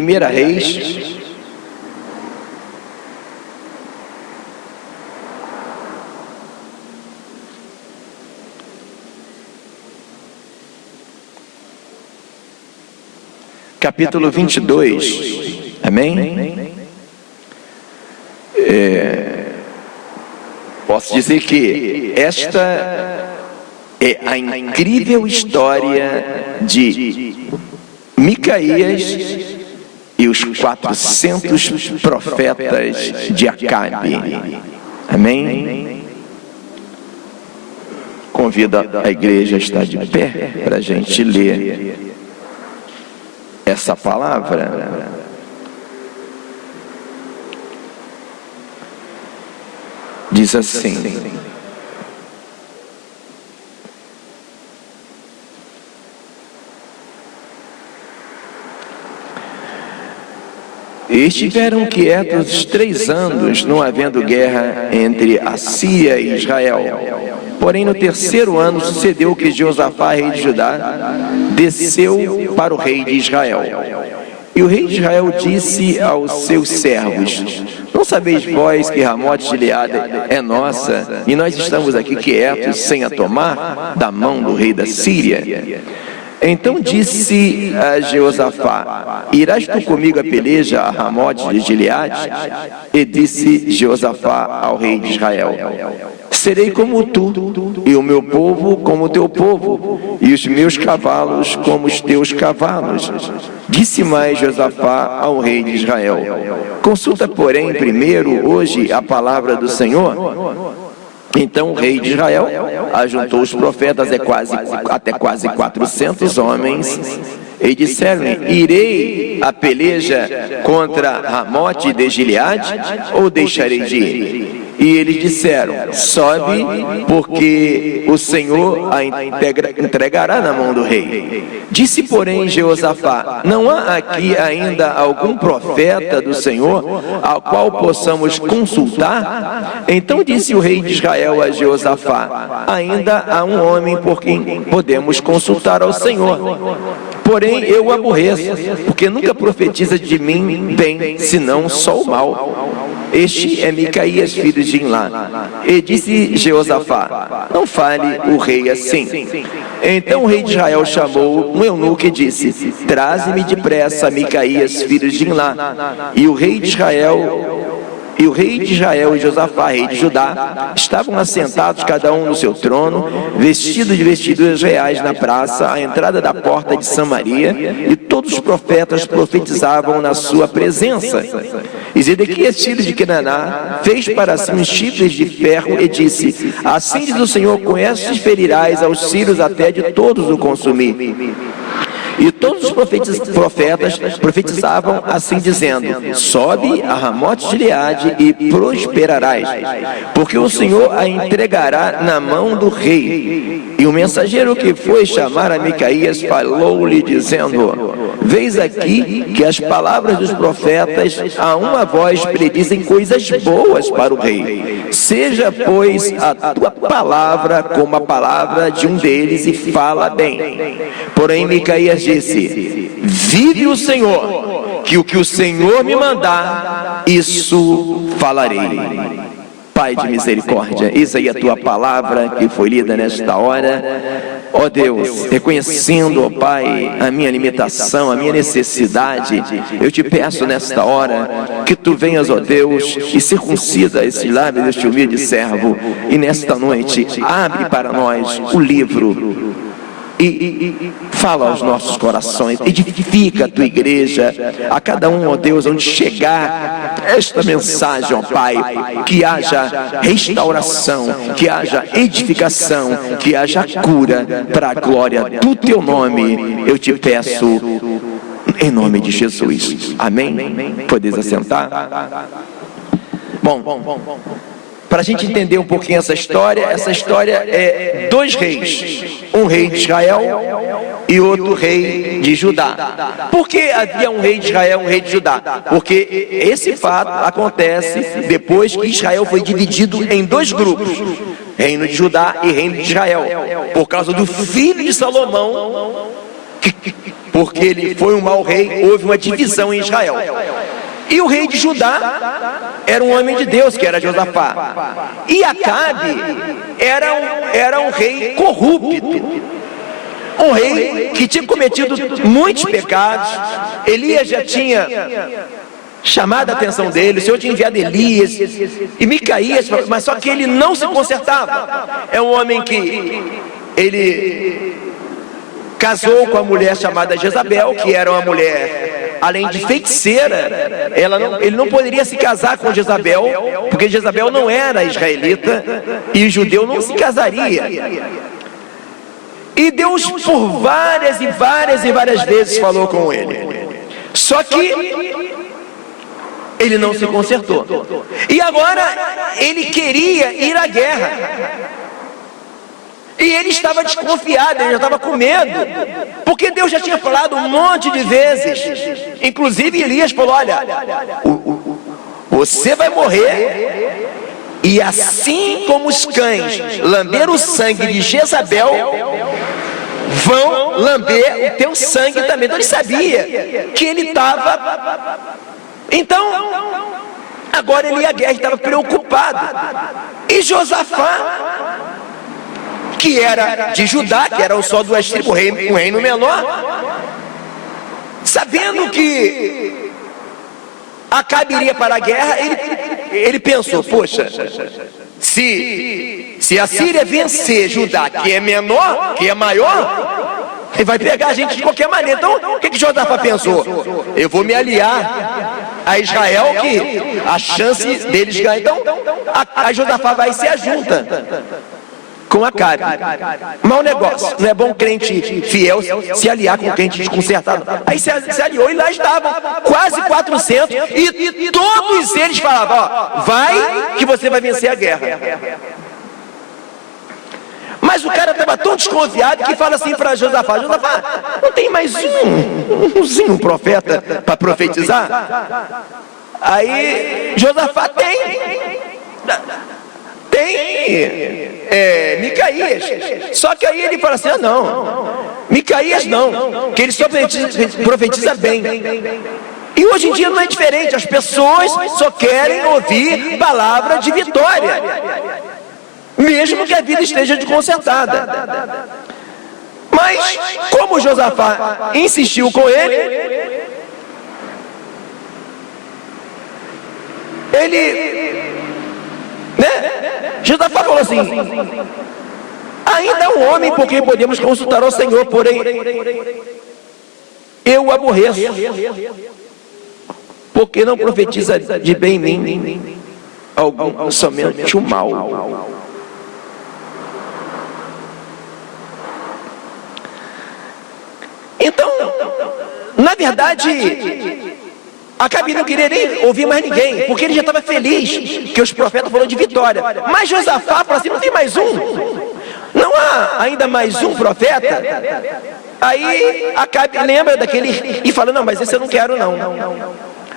1 Reis, capítulo 22, amém? Posso dizer que esta é a incrível história de Micaías e os 400 profetas de Acabe, amém? Convido a igreja a estar de pé para a gente ler essa palavra. Diz assim: estiveram quietos 3 anos, não havendo guerra entre a Síria e Israel. Porém, no 3º ano sucedeu que Josafá, rei de Judá, desceu para o rei de Israel. E o rei de Israel disse aos seus servos: não sabeis vós que Ramote de Gileade é nossa, e nós estamos aqui quietos, sem a tomar da mão do rei da Síria? Então disse a Josafá: irás tu comigo a peleja a Ramote de Gileade? E disse Josafá ao rei de Israel: serei como tu, e o meu povo como o teu povo, e os meus cavalos como os teus cavalos. Disse mais Josafá ao rei de Israel: consulta, porém, primeiro hoje a palavra do Senhor. Então o rei de Israel ajuntou os profetas até quase 400 homens, e disseram-lhe: irei a peleja contra Ramote de Gileade, ou deixarei de ir? E eles disseram: sobe, porque o Senhor a entregará na mão do rei. Disse, porém, Josafá: não há aqui ainda algum profeta do Senhor ao qual possamos consultar? Então disse o rei de Israel a Josafá: ainda há um homem por quem podemos consultar ao Senhor. Porém eu o aborreço, porque nunca profetiza de mim bem, senão só o mal. Este é Micaías, filho de Imlá. E disse Josafá: não fale o rei assim. Então o rei de Israel chamou um eunuco e disse: traze-me depressa Micaías, filho de Imlá. E o rei de Israel e Josafá, rei de Judá, estavam assentados cada um no seu trono, vestidos de vestiduras reais na praça, à entrada da porta de Samaria, e todos os profetas profetizavam na sua presença. E Zedequias, filho de Kenaná, fez para si uns chifres de ferro e disse: assim diz o Senhor, com estes ferirás aos sírios até de todos o consumir. E todos os profetas profetizavam assim, dizendo: sobe a Ramote de Gileade e prosperarás, porque o Senhor a entregará na mão do rei. E o mensageiro que foi chamar a Micaías falou-lhe, dizendo: vês aqui que as palavras dos profetas a uma voz predizem coisas boas para o rei. Seja, pois, a tua palavra como a palavra de um deles, e fala bem. Porém Micaías disse: vive o Senhor, que o que o Senhor me mandar, isso falarei. Pai de misericórdia, eis aí a tua palavra que foi lida nesta hora. Ó Deus, reconhecendo, ó Pai, a minha limitação, a minha necessidade, eu te peço nesta hora que tu venhas, ó Deus, e circuncida esses lábios deste humilde servo, e nesta noite abre para nós o livro e fala aos nossos corações, edifica a tua igreja, a cada um, ó Deus, onde chegar esta mensagem, ó Pai, que haja restauração, que haja edificação, que haja cura, para a glória do teu nome, eu te peço, em nome de Jesus, amém? Podeis assentar? Bom, para a gente entender um pouquinho essa história é 2 reis, um rei de Israel e outro rei de Judá. Por que havia um rei de Israel e um rei de Judá? Porque esse fato acontece depois que Israel foi dividido em 2 grupos, reino de Judá e reino de Israel, por causa do filho de Salomão, porque ele foi um mau rei, houve uma divisão em Israel. E o rei de Judá era um homem de Deus, que era Josafá. E Acabe era um rei corrupto, um rei que tinha cometido muitos pecados. Elias já tinha chamado a atenção dele, o Senhor tinha enviado Elias e Micaías, mas só que ele não se consertava. É um homem que ele casou com a mulher chamada Jezabel, que era uma mulher, além de feiticeira, ele não poderia se casar com Jezabel, porque Jezabel não era israelita e o judeu não se casaria. E Deus por várias vezes falou com ele. Só que ele não se consertou. E agora ele queria ir à guerra. E ele estava desconfiado, ele já estava com medo, porque Deus já tinha falado um monte de vezes. Inclusive Elias falou: olha, você vai morrer, e assim como os cães lamberam o sangue de Jezabel, vão lamber o teu sangue também. Então ele sabia que ele estava... Então, agora ele ia à guerra, ele estava preocupado. E Josafá, que era de Judá, que era o só duas tribos, um reino menor, sabendo que Acabe iria para a guerra, ele pensou: poxa, se a Síria vencer Judá, que é menor, que é maior, ele vai pegar a gente de qualquer maneira. Então, o que Josafá pensou? Eu vou me aliar a Israel, que a chance deles ganhar. Então, a Josafá vai e se ajunta com Acabe. Mau negócio, não é bom crente fiel se aliar com crente desconcertado. Aí se aliou e lá estavam quase 400 e todos eles falavam: ó, vai que você vai vencer a guerra. Mas o cara estava tão desconfiado que fala assim para Josafá: Josafá, não tem mais um profeta para profetizar? Aí Josafá tem Micaías. Só que aí ele fala assim: ah, não, Micaías não, que ele só profetiza bem. E hoje em dia não é diferente, as pessoas só querem ouvir palavra de vitória, mesmo que a vida esteja desconcertada. Mas como Josafá insistiu com ele, Josafá falou assim: ainda é um homem por quem podemos consultar ao Senhor, porém eu o aborreço, porque não profetiza de bem em mim algum, somente o mal. Então, na verdade, Acabe não queria nem ouvir mais ninguém, porque ele já estava feliz que os profetas falaram de vitória. Mas Josafá falou assim: não tem mais um? Não há ainda mais um profeta? Aí Acabe lembra daquele e fala: não, mas esse eu não quero não.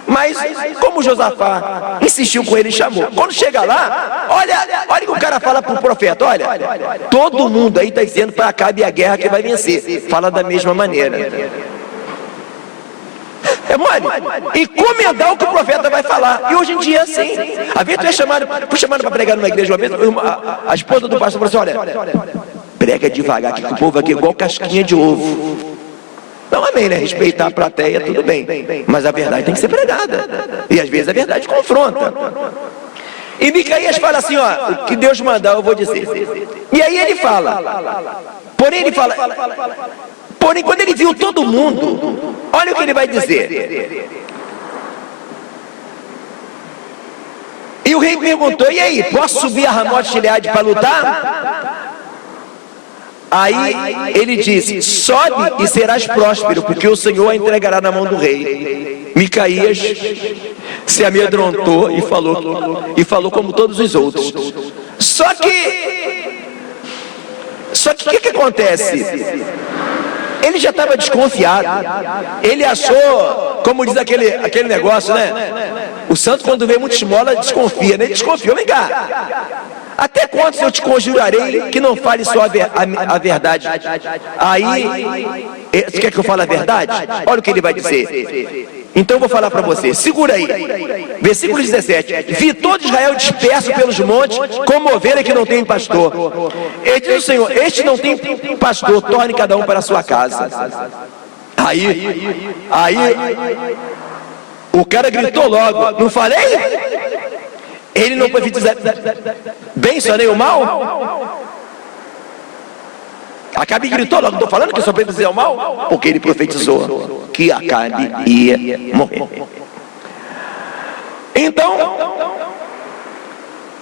Mas como Josafá insistiu com ele e chamou, quando chega lá, olha o que o cara fala para o profeta: olha, todo mundo aí está dizendo para Acabe a guerra que vai vencer. Fala da mesma maneira. É mole? Encomendar o que o profeta vai falar. E hoje em dia, sim. A vez fui chamado para pregar numa igreja uma vez, a esposa do pastor falou assim: olha, prega devagar, que o povo aqui é igual casquinha de ovo. Não, amém, né? Respeitar a plateia, tudo bem. Mas a verdade tem que ser pregada. E às vezes a verdade confronta. E Micaías fala assim: ó, o que Deus mandar eu vou dizer. E aí ele fala, porém quando ele viu todo mundo, olha o que ele vai dizer. E o rei perguntou: e aí, posso subir a Ramote Gileade para lutar? Aí ele disse: sobe e serás próspero, porque o Senhor a entregará na mão do rei. Micaías se amedrontou e falou como todos os outros. Só que o que acontece? Ele já estava desconfiado. Ele achou, como diz aquele negócio, né? O santo, quando vê muita esmola, desconfia, né? Ele desconfiou: vem cá, Até quantos eu te conjurarei que não fale só a verdade? Aí, você quer que eu fale a verdade? Olha o que ele vai dizer. Então eu vou falar para você, segura aí. Versículo 17. Vi todo Israel disperso pelos montes, como ovelha que não tem pastor. E diz o Senhor, este não tem pastor, torne cada um para a sua casa. Aí, o cara gritou logo, não falei? Ele não profetiza bem, só nem o mal? Acabe gritou logo, estou falando que só profetizei o mal? Porque ele profetizou que Acabe ia morrer. Então,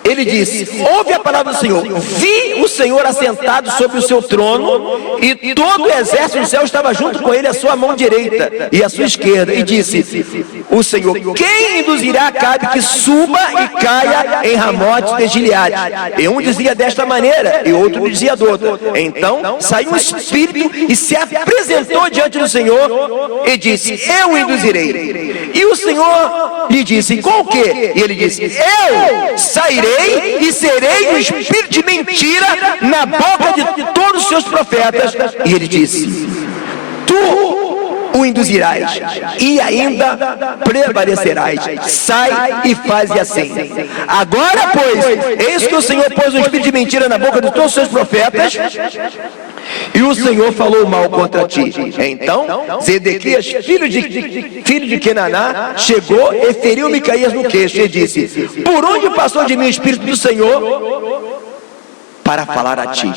ele disse, ouve a palavra do Senhor, vi o Senhor assentado sobre o seu trono, e todo o exército do céu estava junto com ele, a sua mão direita e a sua esquerda, e disse, o Senhor, quem induzirá Acabe que suba e caia em Ramote de Gileade? E um dizia desta maneira, e outro dizia do outro. Então saiu um espírito e se apresentou diante do Senhor, e disse, eu o induzirei. E o Senhor lhe disse, com o quê? E ele disse, eu sairei e serei um espírito de mentira na boca de todos os seus profetas. E ele disse, tu o induzirás e ainda prevalecerás. Sai e faze assim. Agora, pois, eis que o Senhor pôs um espírito de mentira na boca de todos os seus profetas, e o Senhor falou mal contra ti. Então Zedequias, filho de Kenaná, chegou e feriu Micaías no queixo e disse, por onde passou de mim o Espírito do Senhor para falar a ti?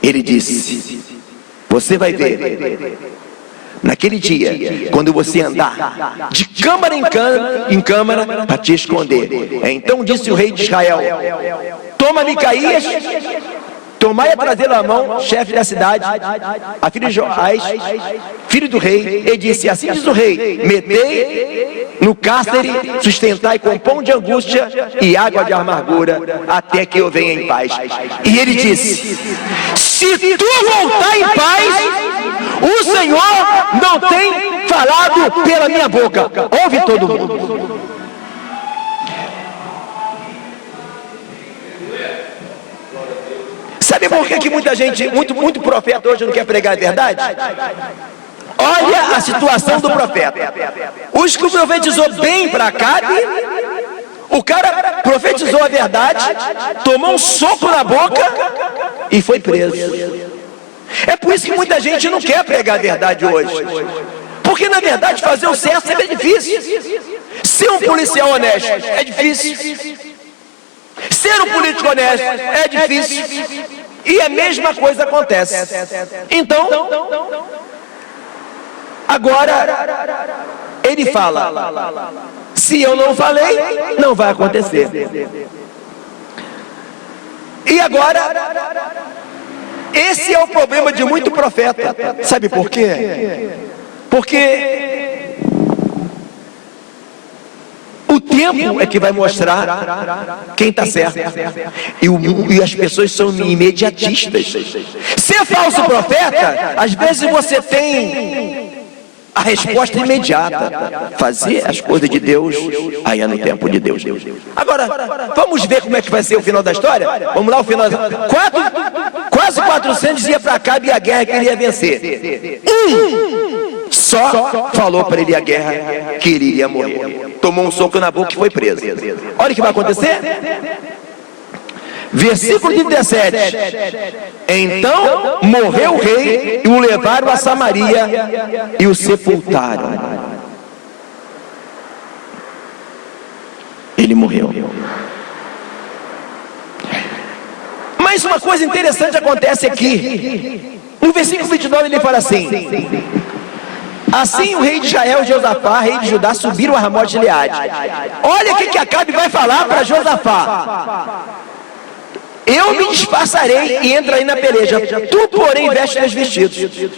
Ele disse, você vai ver, naquele dia, quando você andar de câmara em câmara para te esconder. Então disse o rei de Israel, toma Micaías, tomai a trazê-lo à mão, chefe da cidade, a filha de Joás, filho do rei, e disse, assim diz o rei, metei no cárcere, sustentai com pão de angústia e água de amargura, até que eu venha em paz. E ele disse, se tu voltar em paz, o Senhor não tem falado pela minha boca. Ouve todo mundo. Sabe por que muita gente, muito profeta hoje não quer pregar a verdade? Olha a situação do profeta. Os que profetizou bem para Acabe, o cara profetizou a verdade, tomou um soco na boca e foi preso. É por isso que muita gente não quer pregar a verdade hoje. Porque na verdade fazer o certo sempre é difícil. Ser um policial honesto é difícil. Ser um político honesto é difícil. E a mesma coisa acontece. Então, agora, ele fala, se eu não falei, não vai acontecer. E agora, esse é o problema de muito profeta. Sabe por quê? Porque o tempo é que vai mostrar quem está certo. E as pessoas são imediatistas. Ser falso profeta, às vezes você tem a resposta imediata. Fazer as coisas de Deus, aí é no tempo de Deus. Agora, vamos ver como é que vai ser o final da história? Vamos lá, o final. Quase 400 ia para Acabe e a guerra que ele ia vencer. Só falou para ele a guerra que ele iria morrer. Tomou um soco na boca e foi preso. Olha o que vai acontecer. Versículo 17. Então morreu o rei e o levaram a Samaria e o sepultaram. Ele morreu. Mas uma coisa interessante acontece aqui. No versículo 29 ele fala assim: assim o rei de Israel e Josafá, rei de Judá, subiram a Ramote de Gileade. Olha o que Acabe vai falar para Josafá: eu me disfarçarei e entrarei na peleja, tu porém veste teus vestidos.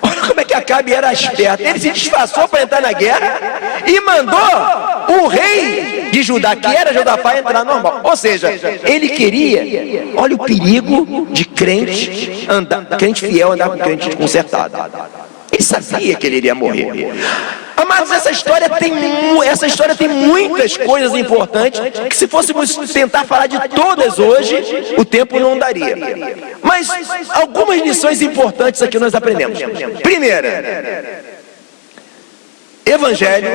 Olha como é que Acabe era esperto. Ele se disfarçou para entrar na guerra e mandou o rei de Judá, que era Josafá, entrar normal. Ou seja, ele queria, olha o perigo de crente andar, crente fiel andar com crente consertado. Ele sabia que ele iria morrer. Amados, essa história tem muitas coisas importantes que, se fôssemos tentar falar de todas hoje, o tempo não daria. Mas algumas lições importantes aqui nós aprendemos. Primeira, evangelho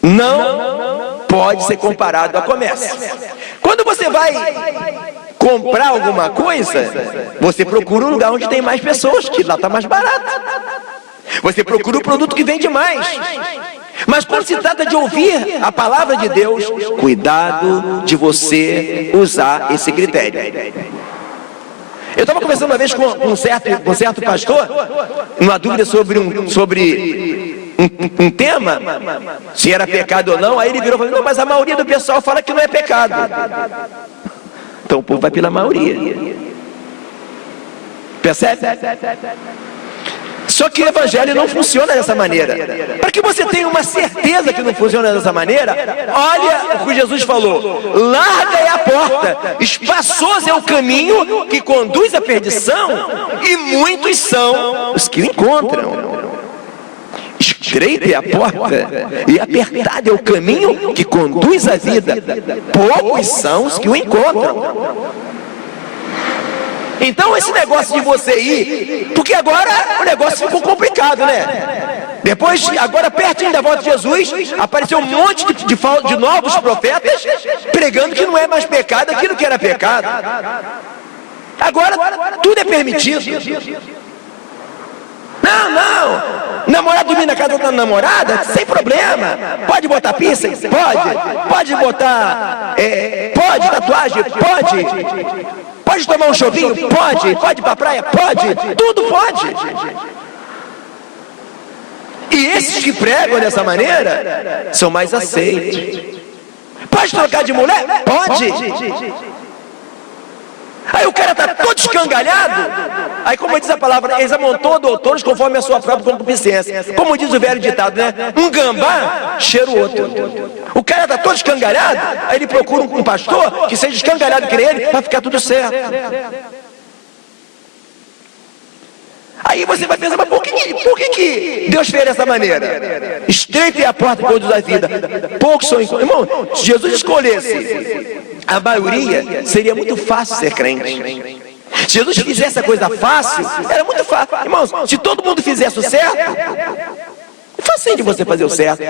não pode ser comparado a comércio. Quando você vai comprar alguma coisa, você procura um lugar onde tem mais pessoas, que lá está mais barato. Você procura o produto que vende mais. Mas quando se trata de ouvir a palavra de Deus, cuidado de você usar esse critério. Eu estava conversando uma vez com um certo pastor, numa dúvida sobre um tema, se era pecado ou não. Aí ele virou e falou: não, mas a maioria do pessoal fala que não é pecado. Então o povo vai pela maioria. Percebe? Só que o evangelho não funciona dessa maneira. Para que você tenha uma certeza que não funciona dessa maneira, olha o que Jesus falou: larga é a porta, espaçoso é o caminho que conduz à perdição, e muitos são os que o encontram. Estreita é a porta e apertado é o caminho que conduz à vida, poucos são os que o encontram. Então esse negócio de você ir, porque agora o negócio ficou complicado, né? Depois, agora pertinho da volta de Jesus, apareceu um monte de novos profetas pregando que não é mais pecado aquilo que era pecado. Agora tudo é permitido. Não, namorado dormir na casa da namorada, sem problema. Pode botar piercing? Pode botar, pode tatuagem? Pode tomar um chovinho? Pode ir pra praia? Pode, tudo pode. E esses que pregam dessa maneira são mais aceitos. Pode trocar de mulher? Pode. Aí o cara está todo escangalhado. Aí, como diz a palavra, eles amontou doutores conforme a sua própria concupiscência. Como diz o velho ditado, né? Um gambá cheira o outro. O cara está todo escangalhado. Aí ele procura um pastor que seja escangalhado que ele, para ficar tudo certo. Aí você vai pensar: mas por que Deus fez dessa maneira? Estreita é a porta que conduz à vida, poucos são encontrados. Irmão, se Jesus escolhesse a maioria, seria muito fácil ser crente. Se Jesus fizesse a coisa fácil, era muito fácil. Irmãos, se todo mundo fizesse o certo, é facinho de você fazer o certo.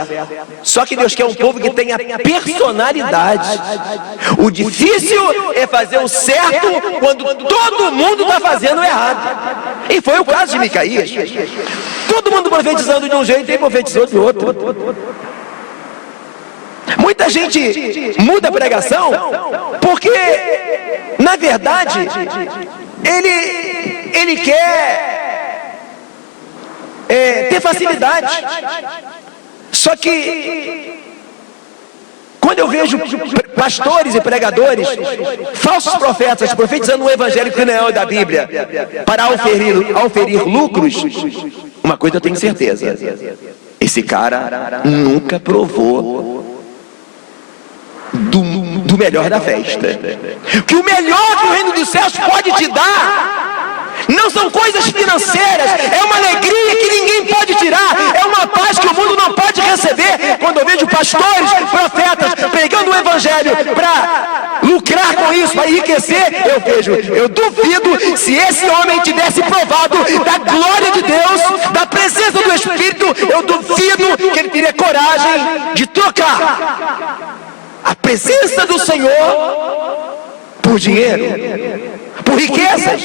Só que Deus quer um povo que tenha personalidade. O difícil é fazer o certo quando todo mundo está fazendo o errado. E foi o caso de Micaías. Todo mundo profetizando de um jeito e ele profetizou de outro. Muita gente muda a pregação porque, na verdade, ele quer ter facilidade. Só que quando eu vejo pastores e pregadores, falsos profetas, profetizando um evangelho que não é da Bíblia, para auferir lucros, uma coisa eu tenho certeza: esse cara nunca provou do melhor da festa. Que o melhor que o reino dos céus pode te dar não são coisas financeiras, é uma alegria que ninguém pode tirar, é uma paz que o mundo não pode receber. Quando eu vejo pastores, profetas pregando o evangelho para lucrar com isso, para enriquecer, eu duvido se esse homem tivesse provado da glória de Deus, da presença do Espírito, eu duvido que ele teria coragem de trocar a presença do Senhor por dinheiro, por riquezas.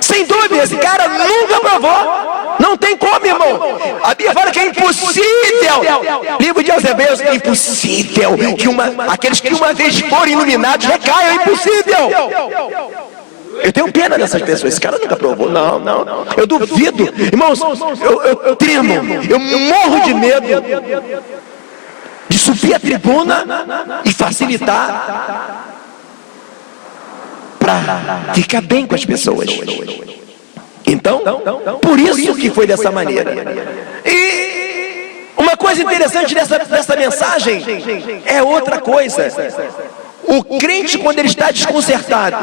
Sem dúvida, esse cara nunca provou. Não tem como, irmão. A Bíblia fala que é impossível. Livro de Eusébio, é impossível que aqueles que uma vez forem iluminados recaiam. É impossível. Eu tenho pena dessas pessoas. Esse cara nunca provou. Não. Eu duvido. Irmãos, eu tremo. Eu morro de medo de subir a tribuna e facilitar para ficar bem com as pessoas. Então, por isso que foi dessa maneira. E uma coisa interessante dessa mensagem é outra coisa. O crente, quando ele está desconcertado,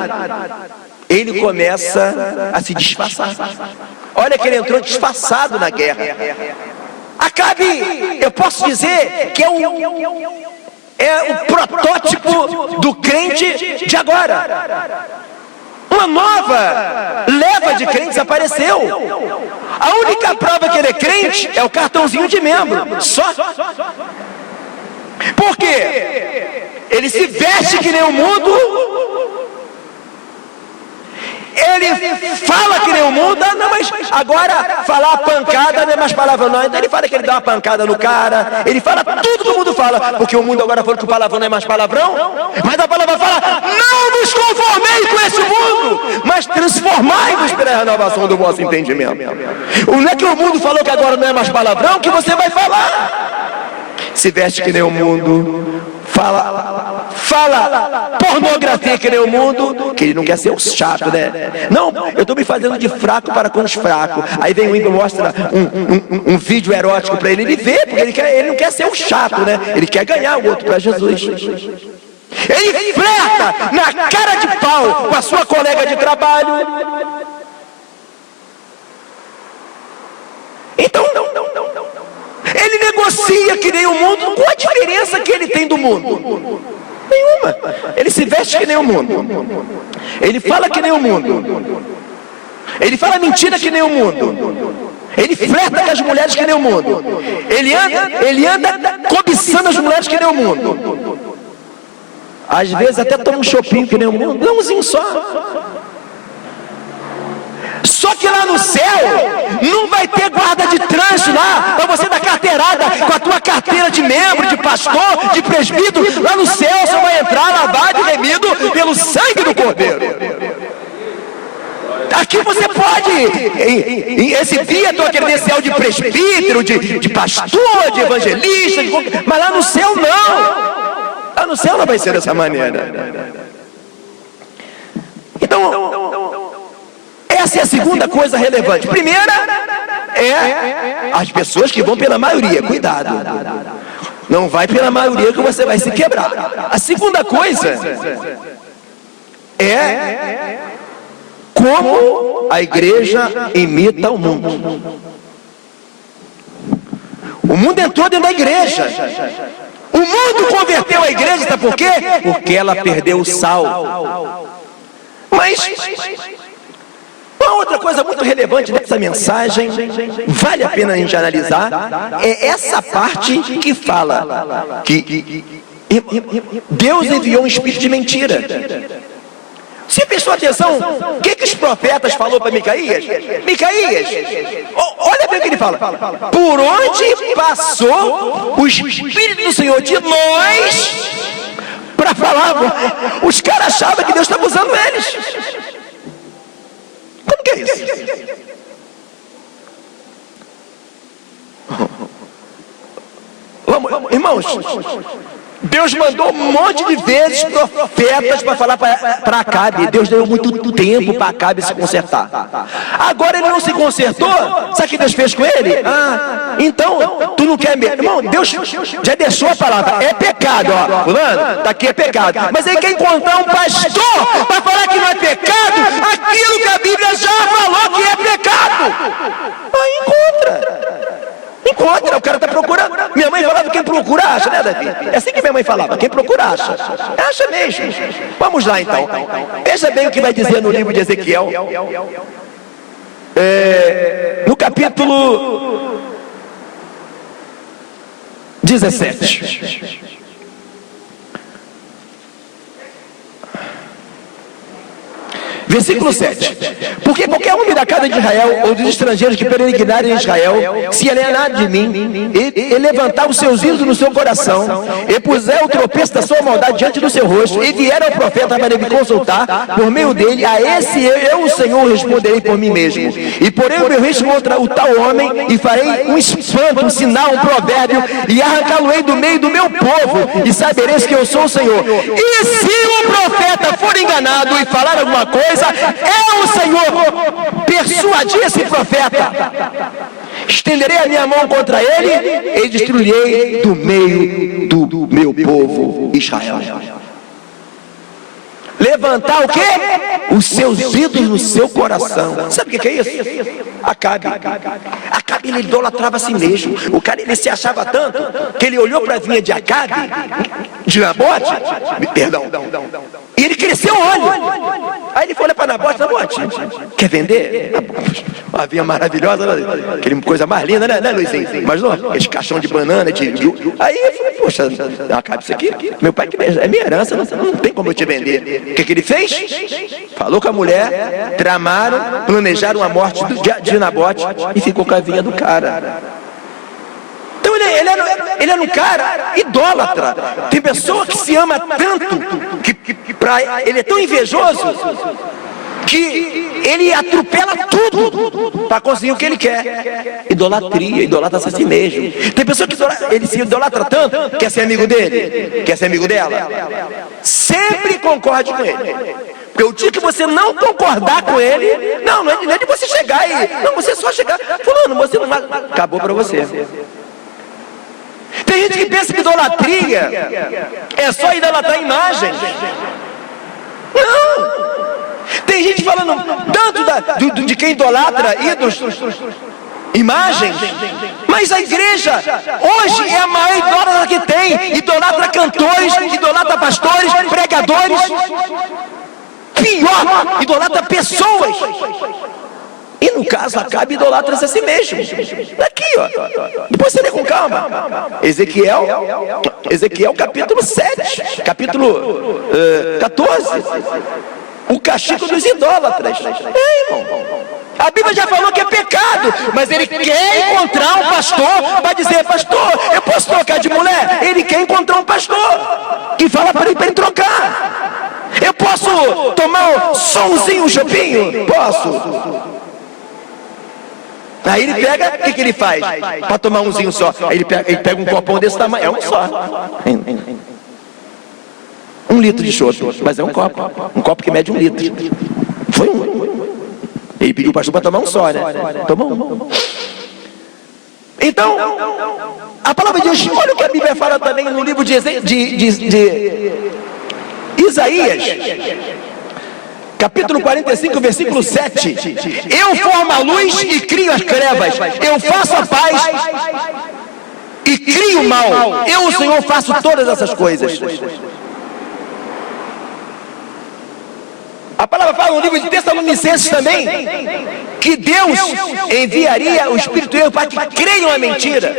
ele começa a se disfarçar. Olha que ele entrou disfarçado na guerra. Acabe, eu posso dizer que é o protótipo do crente de agora. Uma nova leva de crentes apareceu. A única prova que ele é crente é o cartãozinho de membro, só. Por quê? Ele se veste que nem o mundo, ele fala que nem o mundo. Não, mas agora falar pancada não é mais palavrão, não. Então ele fala que ele dá uma pancada no cara, ele fala tudo que o mundo fala, porque o mundo agora falou que o palavrão não é mais palavrão. Mas a palavra fala: não vos conformeis com esse mundo, mas transformai-vos pela renovação do vosso entendimento. Não é que o mundo falou que agora não é mais palavrão que você vai falar. Se veste que nem o mundo, fala pornografia que nem o mundo, que ele não quer ser o chato, né? Não, eu estou me fazendo de fraco para com os fracos. Aí vem o ímpio, mostra um vídeo erótico para ele, ele vê, porque ele não quer ser o chato, né? Ele quer ganhar o outro para Jesus. Ele flerta na cara de pau com a sua colega de trabalho. Então, ele negocia que nem o mundo. Qual a diferença que ele tem do mundo? Nenhuma. Ele se veste que nem o mundo. Ele fala que nem o mundo. Ele fala mentira que nem o mundo. Ele flerta com as mulheres que nem o mundo. Ele anda cobiçando as mulheres que nem o mundo. Às vezes até toma um chopinho que nem o mundo. Nãozinho só. Só que lá no céu não vai ter guarda de trânsito lá para você dar carteirada com a tua carteira de membro, de pastor, de presbítero. Lá no céu você vai entrar lavado e remido pelo sangue do Cordeiro. Aqui você pode exibir a tua credencial de presbítero, de pastor, de evangelista, mas lá no céu não. Lá no céu não vai ser dessa maneira. Então, essa é a segunda coisa relevante. Primeira é as pessoas que vão pela maioria. Cuidado. Não vai pela maioria que você vai se quebrar. A segunda coisa é como a igreja imita o mundo. O mundo entrou dentro da igreja. O mundo converteu a igreja, sabe por quê? Porque ela perdeu o sal. Mas uma outra coisa muito relevante dessa mensagem, vale a pena a gente analisar, é essa parte que fala que Deus enviou um espírito de mentira. Você prestou atenção? O que os profetas falaram para Micaías? Micaías, olha bem o que ele fala. Por onde passou o Espírito do Senhor de nós para falar? Os caras achavam que Deus estava usando eles. Como que é isso? Irmãos, Deus mandou um monte de vezes profetas para falar para Acabe. Deus deu muito tempo para Acabe se consertar. Agora ele não se consertou. Sabe o que Deus fez com ele? Então tu não quer mesmo. Irmão, Deus já deixou a palavra. É pecado, ó. Fulano, tá aqui é pecado. Mas ele quer encontrar um pastor para falar que não é pecado aquilo que a Bíblia já falou que é pecado. Aí encontra, o cara está procurando. Minha mãe falava: quem procura acha, né, Davi? É assim que minha mãe falava: quem procura acha. Acha mesmo. Vamos lá então. Veja bem o que vai dizer no livro de Ezequiel, no capítulo 17. Versículo 7. Porque qualquer homem da casa de Israel, ou dos estrangeiros que peregrinarem em Israel, se alienar de mim, e levantar os seus ídolos no seu coração, e puser o tropeço da sua maldade diante do seu rosto, e vier ao profeta para me consultar, por meio dele, a esse eu, o Senhor, responderei por mim mesmo. E porém o meu risco contra o tal homem, e farei um espanto, um sinal, um provérbio, e arrancá-lo-ei do meio do meu povo, e sabereis que eu sou o Senhor. E se o profeta for enganado e falar alguma coisa, eu, o Senhor, persuadi esse profeta, estenderei a minha mão contra ele e destruirei do meio do meu povo Israel. levantar o quê? Os seus ídolos no seu coração. Sabe o que é isso? Acabe, ele idolatrava a si mesmo. O cara, ele se achava tanto que ele olhou para a vinha de Acabe, de Nabote, perdão, e ele cresceu o olho. Aí ele foi olhar para Nabote: Nabote, quer vender? Uma vinha maravilhosa, aquela coisa mais linda, né, Luizinho? Mas não, aquele caixão de banana, aí eu falei: poxa, Acabe, isso aqui, meu pai, é minha herança, não tem como eu te vender. O que ele fez? Falou com a mulher, tramaram, planejaram a morte de Nabote e ficou com a vinha do cara. Então ele era um cara idólatra. Tem pessoa que se ama tanto, ele é tão invejoso, que ele atropela tudo para conseguir o que ele quer. Idolatria, idolatra a si mesmo. Tem pessoa que ele se idolatra tanto, quer ser amigo dele, quer ser amigo dela. Sempre concorde com ele. Porque o dia que você não concordar com ele, não é de você chegar aí. Não, você só chegar: fulano, você não... Acabou para você. Tem gente que pensa que idolatria é só idolatrar a imagem. Não! Tem gente falando tanto de quem idolatra ídolos, imagens, mas a igreja hoje é a maior idólatra que tem. Idolatra cantores, idolatra pastores, pregadores. Pior, idolatra pessoas. E no caso, Acabe idolatra a si mesmo. Aqui, ó. Depois você lê com calma. Ezequiel capítulo 7, capítulo 14. O castigo dos idólatras. Irmão, a Bíblia já falou que é pecado, mas ele quer encontrar um pastor para dizer: pastor, eu posso trocar de mulher? Ele quer encontrar um pastor que fala para ele trocar. Eu posso tomar um somzinho, um chopinho? Posso. Aí ele pega, o que ele faz? Para tomar umzinho só. Aí ele pega um copão desse tamanho, é um só. 1 litro de chope, mas é um copo que mede 1 litro. Foi um. Ele pediu o pastor para tomar um só, né? Tomou um. Então, a palavra de Deus, olha o que a Bíblia fala também no livro de Isaías, capítulo 45, versículo 7. Eu formo a luz e crio as trevas. Eu faço a paz e crio o mal. Eu, o Senhor, faço todas essas coisas. A palavra fala no livro de Tessalonicenses também que Deus enviaria o Espírito Santo para que creiam a mentira.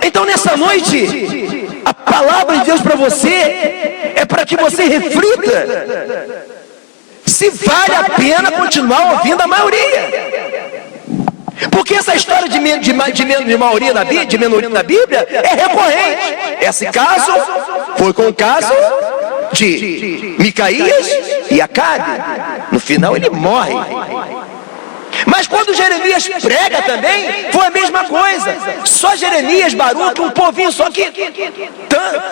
Então nessa noite, a palavra de Deus para você é para que você reflita se vale a pena continuar ouvindo a maioria. Porque essa história de maioria na Bíblia, de minoria na Bíblia, é recorrente. Esse caso foi com o caso de Micaías e Acabe. No final ele morre. Mas quando Jeremias prega também, foi a mesma coisa. Só Jeremias, Baruque, um povinho só que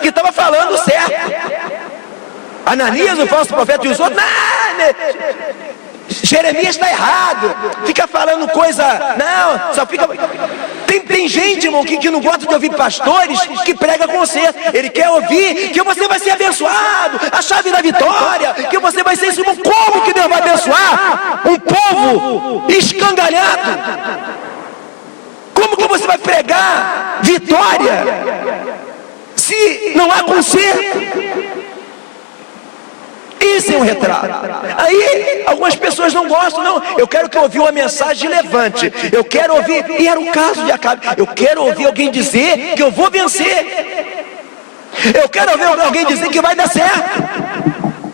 estava falando certo. Ananias, o falso profeta, e os outros, Jeremias está errado, fica falando coisa, não, só fica... Tem gente, irmão, que não gosta de ouvir pastores que prega conserto. Ele quer ouvir que você vai ser abençoado, a chave da vitória, que você vai ser isso. Como que Deus vai abençoar um povo escangalhado? Como que você vai pregar vitória se não há conserto? Isso é um retrato. Aí algumas pessoas não gostam, não. Eu quero que ouvir uma mensagem levante. Eu quero ouvir, e era o caso de Acabe. Eu quero ouvir alguém dizer que eu vou vencer. Eu quero ouvir alguém dizer que vai dar certo.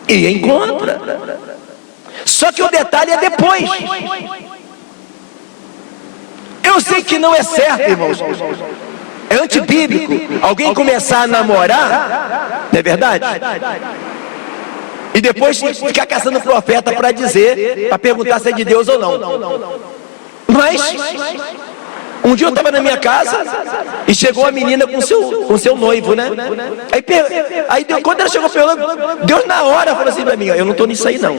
E encontra. Só que o detalhe é depois. Eu sei que não é certo, irmãos. É antibíblico alguém começar a namorar, não é verdade? E depois ficar caçando profeta para dizer, para perguntar se é de Deus ou não. Mas um dia eu estava na minha casa e chegou a menina com seu noivo, né? Aí quando ela chegou perto, Deus na hora falou assim para mim: eu não estou nisso aí não.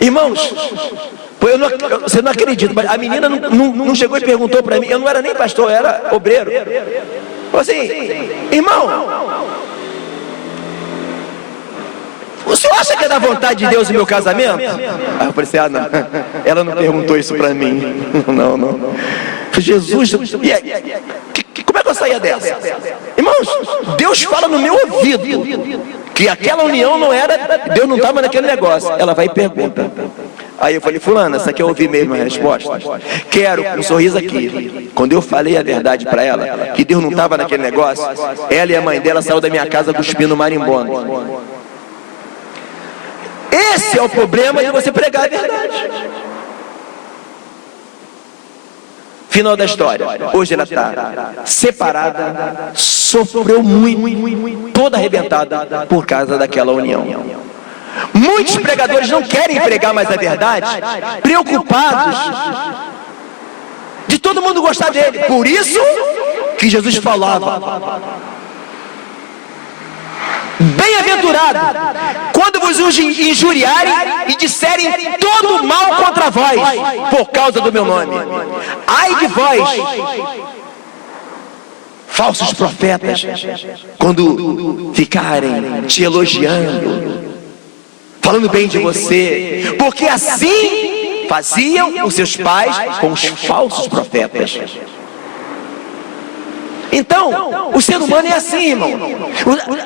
Irmãos, você não acredita, mas a menina não chegou e perguntou para mim. Eu não era nem pastor, eu era obreiro. Falou assim: irmão, o senhor acha que é da vontade de Deus o meu casamento? Aí eu falei assim, não, ela não perguntou isso para mim. Não. Jesus, e aí, como é que eu saía dessa? Irmãos, Deus fala no meu ouvido que aquela união não era, Deus não estava naquele negócio. Ela vai e pergunta. Aí eu falei, fulana, você quer ouvir mesmo a resposta? Quero, com um sorriso aqui. Quando eu falei a verdade para ela, que Deus não estava naquele negócio, ela e a mãe dela saíram da minha casa cuspindo marimbondo. Esse é o problema de você pregar a verdade. Final da história. Hoje ela está separada, sofreu muito, toda arrebentada por causa daquela união. Muitos pregadores não querem pregar mais a verdade, preocupados de todo mundo gostar dele. Por isso que Jesus falava: bem-aventurado quando vos injuriarem e disserem todo mal contra vós por causa do meu nome. Ai de vós, falsos profetas, quando ficarem te elogiando, falando bem de você, porque assim faziam os seus pais com os falsos profetas. Então, o ser humano é assim, irmão.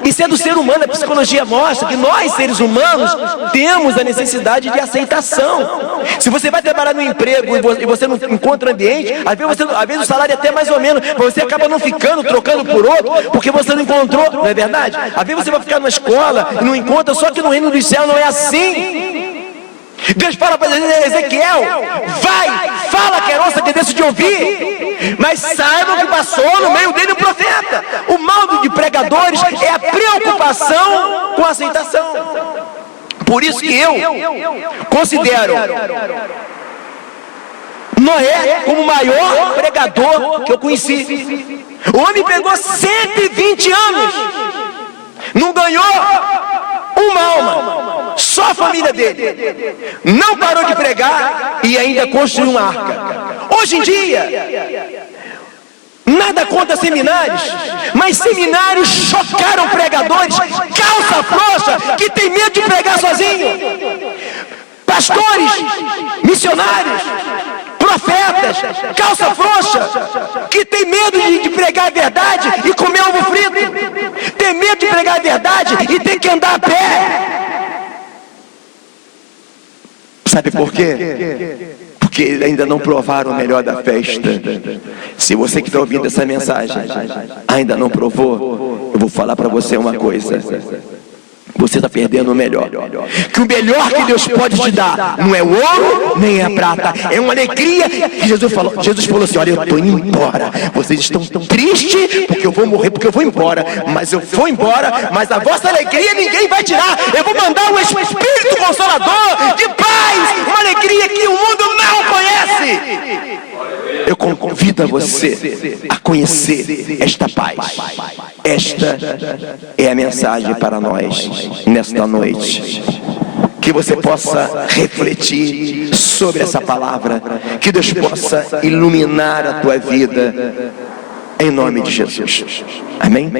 E sendo ser humano, a psicologia mostra que nós, seres humanos, temos a necessidade de aceitação. Se você vai trabalhar no emprego e você não encontra ambiente, às vezes o salário é até mais ou menos, mas você acaba não ficando, trocando por outro, porque você não encontrou, não é verdade? Às vezes você vai ficar numa escola e não encontra, só que no reino dos céus não é assim. Deus fala para Ezequiel: vai, fala, Queiroz, que deixa de ouvir, mas saibam que passou no meio dele um profeta. O mal de pregadores é a preocupação com a aceitação. Por isso que eu considero Noé como o maior pregador que eu conheci. O homem pegou 120 anos, não ganhou uma alma, só a família dele, não parou de pregar e ainda construiu uma arca. Hoje em dia, nada contra seminários, mas seminários chocaram pregadores, calça frouxa, que tem medo de pregar sozinho. Pastores, missionários, profetas, calça frouxa, que tem medo de pregar a verdade e comer ovo frito, tem medo de pregar a verdade e tem que andar a pé. Sabe por quê? Porque ainda não provaram o melhor da festa. Se você que está ouvindo essa mensagem ainda não provou, eu vou falar para você uma coisa: você está perdendo o melhor. Que o melhor que Deus pode te dar não é o ouro, nem é a prata, é uma alegria. Que Jesus falou assim: olha, eu estou indo embora. Vocês estão tão tristes porque eu vou morrer, porque eu vou embora. Mas eu vou embora, mas a vossa alegria ninguém vai tirar. Eu vou mandar um Espírito Consolador de paz, uma alegria que o mundo não conhece. Eu convido a você a conhecer esta paz. Esta é a mensagem para nós nesta noite. Que você possa refletir sobre essa palavra. Que Deus possa iluminar a tua vida. Em nome de Jesus. Amém?